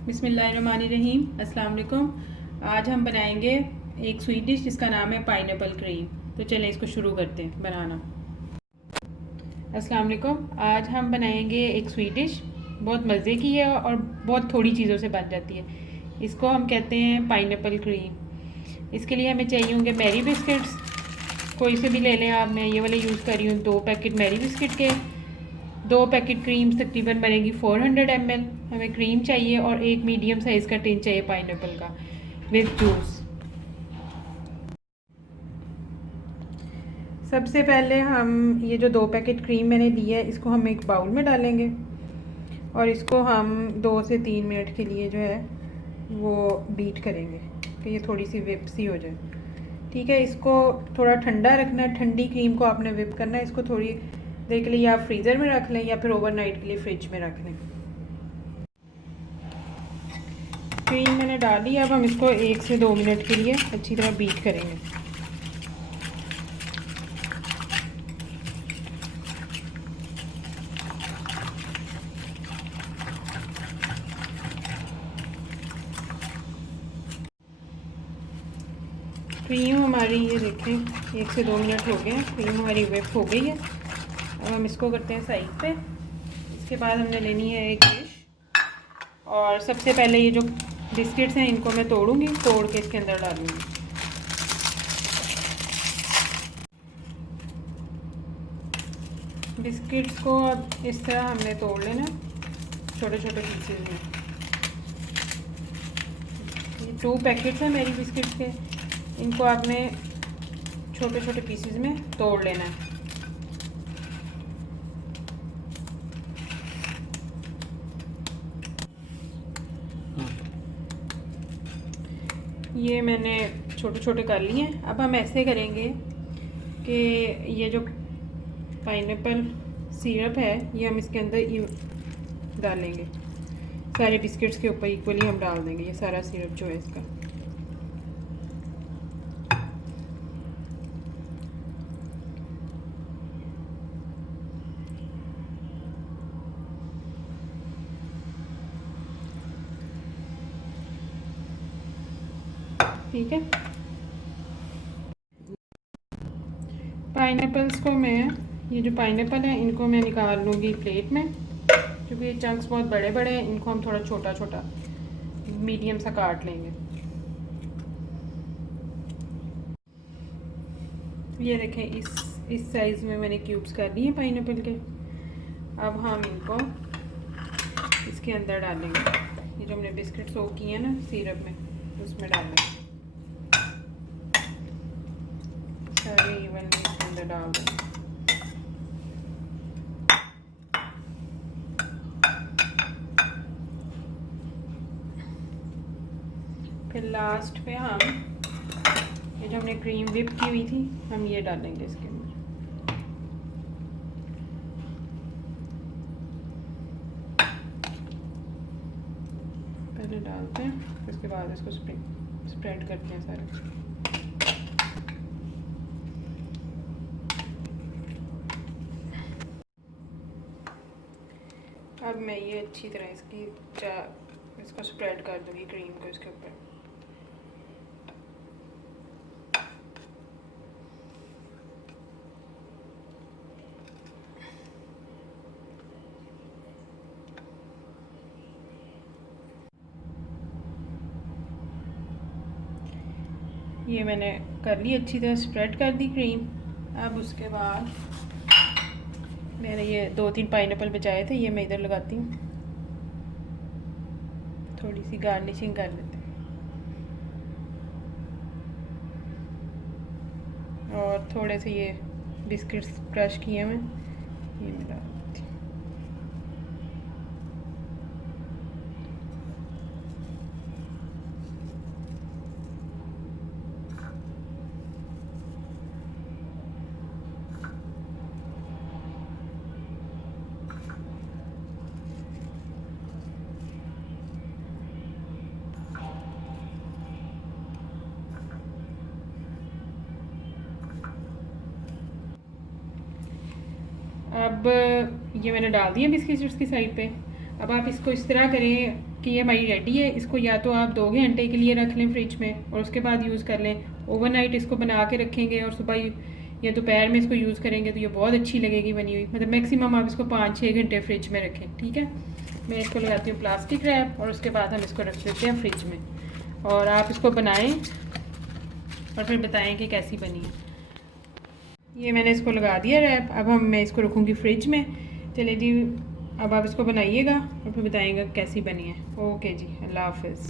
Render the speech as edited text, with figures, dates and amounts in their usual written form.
बिस्मिल्लाहिर्रहमानिर्रहीम। अस्सलाम वालेकुम। आज हम बनाएंगे एक स्वीट डिश जिसका नाम है पाइनएप्पल क्रीम। तो चलें इसको शुरू करते हैं बनाना। अस्सलाम वालेकुम। आज हम बनाएंगे एक स्वीट डिश, बहुत मज़े की है और बहुत थोड़ी चीज़ों से बन जाती है। इसको हम कहते हैं पाइनएप्पल क्रीम। इसके लिए हमें चाहिए होंगे मैरी बिस्किट्स, कोई से भी ले लें आप। मैं ये वाले यूज़ कर रही हूँ 2 पैकेट मैरी बिस्किट के। 2 पैकेट क्रीम तकरीबन बनेगी 400 ml। हमें क्रीम चाहिए और एक मीडियम साइज़ का टिन चाहिए पाइनएप्पल का विद जूस। सबसे पहले हम ये जो 2 पैकेट क्रीम मैंने ली है इसको हम एक बाउल में डालेंगे और इसको हम 2 से 3 मिनट के लिए जो है वो बीट करेंगे कि ये थोड़ी सी विप सी हो जाए। ठीक है, इसको थोड़ा ठंडा रखना है। ठंडी क्रीम को आपने विप करना है। इसको थोड़ी देर के लिए या फ्रीज़र में रख लें या फिर ओवरनाइट के लिए फ्रिज में रख लें। क्रीम मैंने डाली, अब हम इसको 1 से 2 मिनट के लिए अच्छी तरह बीट करेंगे। क्रीम हमारी ये देखें 1 से 2 मिनट हो गए हैं, क्रीम हमारी वेप हो गई है। अब हम इसको करते हैं साइड पे। इसके बाद हमने लेनी है एक डिश और सबसे पहले ये जो बिस्किट्स हैं इनको मैं तोड़ूंगी, तोड़ के इसके अंदर डालूंगी। बिस्किट्स को अब इस तरह हमने तोड़ लेना छोटे छोटे पीसेज में। ये 2 पैकेट्स हैं मेरी बिस्किट्स के, इनको आपने छोटे छोटे पीसेज में तोड़ लेना है। ये मैंने छोटे छोटे कर लिए हैं। अब हम ऐसे करेंगे कि ये जो पाइनएप्पल सिरप है ये हम इसके अंदर डालेंगे, सारे बिस्किट्स के ऊपर इक्वली हम डाल देंगे ये सारा सिरप जो है इसका। ठीक है, पाइनएप्पल्स को मैं, ये जो पाइनएप्पल है इनको मैं निकाल लूँगी प्लेट में, क्योंकि ये चंक्स बहुत बड़े बड़े हैं। इनको हम थोड़ा छोटा छोटा मीडियम सा काट लेंगे। ये देखें इस साइज़ में मैंने क्यूब्स कर लिए हैं पाइनएप्पल के। अब हम इनको इसके अंदर डालेंगे, ये जो हमने बिस्किट सोक किए हैं ना सिरप में उसमें डालेंगे सारे इवनली इसके अंदर डाल देंगे। फिर लास्ट पे हम ये जो हमने क्रीम विप की हुई थी हम ये डालेंगे इसके अंदर। पहले डालते हैं, उसके बाद इसको स्प्रेड करते हैं सारे। अब मैं ये अच्छी तरह इसको स्प्रेड कर दूँगी क्रीम को इसके ऊपर। ये मैंने कर ली, अच्छी तरह स्प्रेड कर दी क्रीम। अब उसके बाद मैंने ये 2-3 पाइनएप्पल बचाए थे, ये मैं इधर लगाती हूँ। थोड़ी सी गार्निशिंग कर लेते हैं और थोड़े से ये बिस्किट्स क्रश किए मैं ये मिला देती हूँ। अब ये मैंने डाल दिया बिस्किट्स की साइड पे। अब आप इसको इस तरह करें कि ये हमारी रेडी है। इसको या तो आप 2 घंटे के लिए रख लें फ्रिज में और उसके बाद यूज़ कर लें। ओवरनाइट इसको बना के रखेंगे और सुबह या दोपहर में इसको यूज़ करेंगे तो ये बहुत अच्छी लगेगी बनी हुई। मतलब मैक्सिमम आप इसको 5-6 घंटे फ्रिज में रखें, ठीक है। मैं इसको लगाती हूँ प्लास्टिक रैप और उसके बाद हम इसको रख देते हैं फ्रिज में। और आप इसको बनाएं और फिर बताएं कि कैसी बनी है। ये मैंने इसको लगा दिया रैप। अब मैं इसको रखूँगी फ्रिज में। चलिए जी, अब आप इसको बनाइएगा और फिर बताइएगा कैसी बनी है। ओके जी, अल्लाह हाफ़िज़।